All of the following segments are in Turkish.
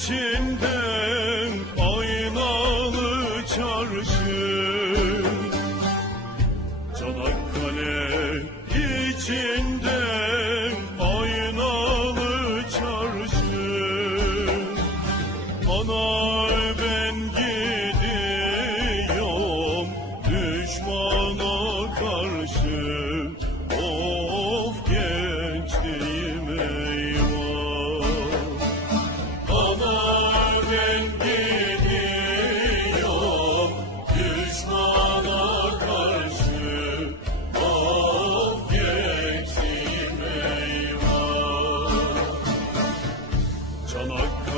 içimden aynalı çarşı. Çanakkale içinden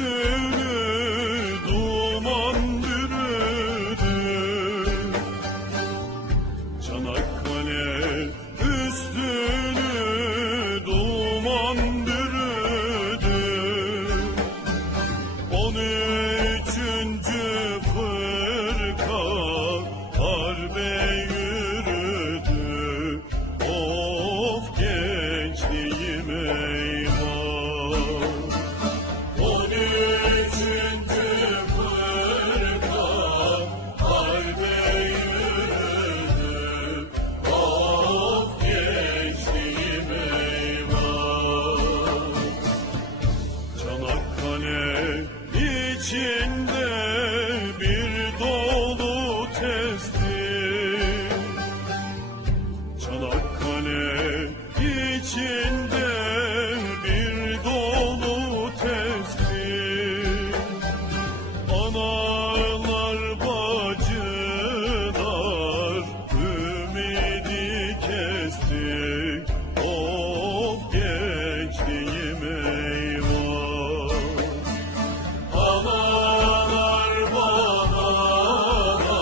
bürüdü, duman bürüdü. Çanakkale 现在